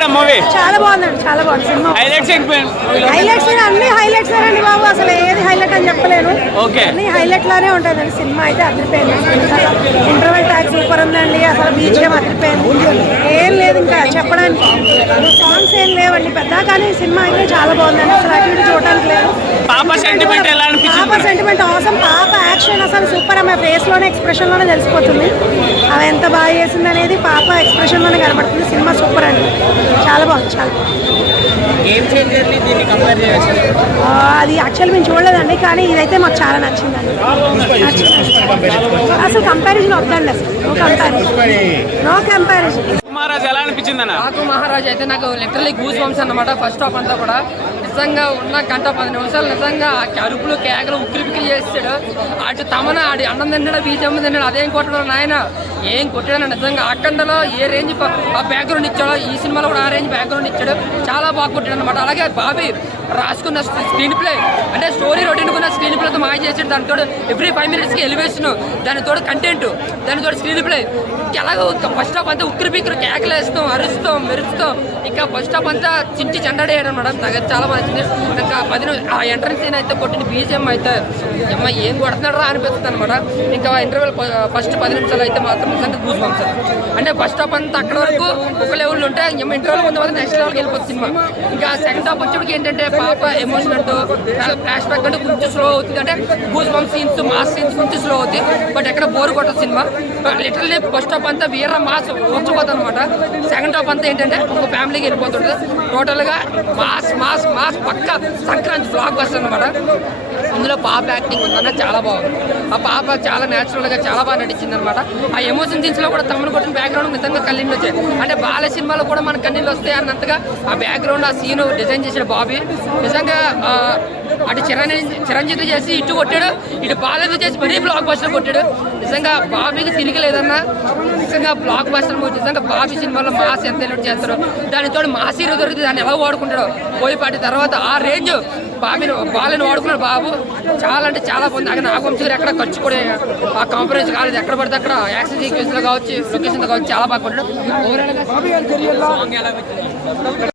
Madam movie? చాలా బాగుందండి, చాలా బాగుంది సినిమా. హైలైట్స్ అన్ని హైలైట్స్ అండి బాబు, అసలు ఏది హైలైట్ అని చెప్పలేను. ఓకే, అన్ని హైలైట్ లానే ఉంటుందండి. సినిమా అయితే అదిరిపోయింది. ఇంటర్వెల్ ట్యాక్స్ సూపర్ ఉందండి, అసలు బీజిఎం అదిరిపోయింది. ఏం లేదు ఇంకా చెప్పడానికి, సాంగ్స్ ఏం లేవండి పెద్ద, కానీ సినిమా అయితే చాలా బాగుందండి. అసలు అటు ఇటు చూడడానికి లేదు. పాప సెంటిమెంట్ ఎలా అనిపించింది? పాప సెంటిమెంట్ అవసరం, పాప యాక్షన్ అసలు సూపర్. ఆమె ఫేస్ లోనే ఎక్స్ప్రెషన్ లోనే తెలిసిపోతుంది ఆమె ఎంత బాగా చేసింది అనేది. పాప ఎక్స్ప్రెషన్ లోనే కనబడుతుంది. సినిమా సూపర్ అండి, చాలా బాగుంది, చాలా అది యాక్చువల్ మేము చూడలేదండి, కానీ ఇదైతే మాకు చాలా నచ్చిందండి. అసలు కంపారిజన్ వద్దండి, అసలు నో కంపారిజన్. మహారాజ్ ఎలా అనిపించింది అన్న? నాకు మహారాజ్ అయితే నాకు లిటరలీ గూస్ బంప్స్ అన్నమాట. ఫస్ట్ హాఫ్ అంతా కూడా నిజంగా ఉన్న గంట 10 నిమిషాలు నిజంగా అరుపులు కేకలు ఉక్కిరి బిక్కిరి చేస్తాడు. అటు తమన ఆడి అన్నం తిన్నాడు, బీజం తిన్నాడు, అదేం కొట్టడం నాయన ఏం కొట్టాడు నిజంగా. అఖండలో ఏ రేంజ్ ఆ బ్యాక్గ్రౌండ్ ఇచ్చాడో ఈ సినిమాలో కూడా ఆ రేంజ్ బ్యాక్గ్రౌండ్ ఇచ్చాడు. చాలా బాగా కొట్టాడు అనమాట. అలాగే బాబీ రాసుకున్న స్క్రీన్ ప్లే అంటే స్టోరీ రొటీన్ కున్న స్క్రీన్ ప్లేతో మాయ చేసాడు. దానితో ఎవ్రీ 5 మినిట్స్కి ఎలివేషన్, దానితో కంటెంట్, దానితో స్క్రీన్ ప్లే. ఎలాగో ఫస్ట్ హాఫ్ అంతా ఉక్కిరి బిక్కిరి కేకలేస్తాం, అరుస్తాం, మెరుస్తాం. ఇంకా ఫస్ట్ హాఫ్ అంతా చించి చెండాడేయడం మేడం. నాకు చాలా బాగా నచ్చింది. ఇంకా 10 ఆ ఎంట్రన్స్ సీన్ అయితే కొట్టిన బీజిఎం అయితే అమ్మ ఏం కొడుతున్నాడు రా అనిపిస్తుంది అనమాట. ఇంకా ఇంటర్వెల్ ఫస్ట్ 10 నిమిషాలు అయితే మాత్రం నిజంగా గూస్ బంప్స్. అంటే ఫస్ట్ హాఫ్ అంతా అక్కడ వరకు ఒక లెవెల్ ఉంటే ఇంటర్వెల్ ముందు మాత్రం నెక్స్ట్ లెవెల్కి వెళ్ళిపోతుంది సినిమా. ఇంకా సెకండ్ హాఫ్ వచ్చేటికి ఏంటంటే పాప ఎమోషన్ అంటూ ఫ్లాష్ బ్యాక్ అంటే కొంచెం స్లో అవుతుంది. అంటే goose bump scenes, mass scenes కొంచెం స్లో అవుతుంది. బట్ ఎక్కడ బోర్ కొట్టదు సినిమా. లిటరల్లీ ఫస్ట్ హాఫ్ అంతా వీర మాస్ ఊర్చిపోతుంది అనమాట. సెకండ్ హాఫ్ అంతా ఏంటంటే ఒక ఫ్యామిలీకి వెళ్ళిపోతుంటుంది. టోటల్గా మాస్ మాస్ మాస్ పక్క సంక్రాంతి బ్లాక్ బస్టర్ అనమాట. అందులో పాప యాక్టింగ్ ఉందన్న చాలా బాగుంది. ఆ పాప చాలా న్యాచురల్గా చాలా బాగా నటించింది అనమాట. ఆ ఎమోషన్ సీన్స్లో కూడా తమను కొట్టిన బ్యాక్గ్రౌండ్ నిజంగా కళ్ళీళ్ళు వచ్చాయి. అంటే బాల సినిమాలో కూడా మన కన్నీళ్ళు వస్తాయి అన్నంతగా ఆ బ్యాక్గ్రౌండ్ ఆ సీను డిజైన్ చేసిన బాబీ నిజంగా అటు చిరంజీవి చేసి ఇటు కొట్టాడు, ఇటు బాలతో చేసి మరీ బ్లాక్ బస్టర్ కొట్టాడు. నిజంగా బాబీకి తిరిగి లేదన్నా. నిజంగా బ్లాక్ బస్టర్ నిజంగా బాబీ సినిమాలో మాస్ ఎంత ఎలిట్ చేస్తారో, దానితో మాస్ హీరో దొరికితే దాన్ని ఎలా వాడుకుంటాడో పోయిపాటి తర్వాత ఆ రేంజ్ బాలని వాడుకున్నాడు బాబు. చాలా అంటే చాలా బాగుంది. అక్కడ నాగవంశీ ఎక్కడ ఖర్చు కూడా ఆ కాంప్రమైజ్ కాలేదు. ఎక్కడ పడితే అక్కడ యాక్షన్ సీక్వెన్స్లో కావచ్చు, లొకేషన్లో కావచ్చు చాలా బాగా కొట్టాడు. ఓవరాల్గా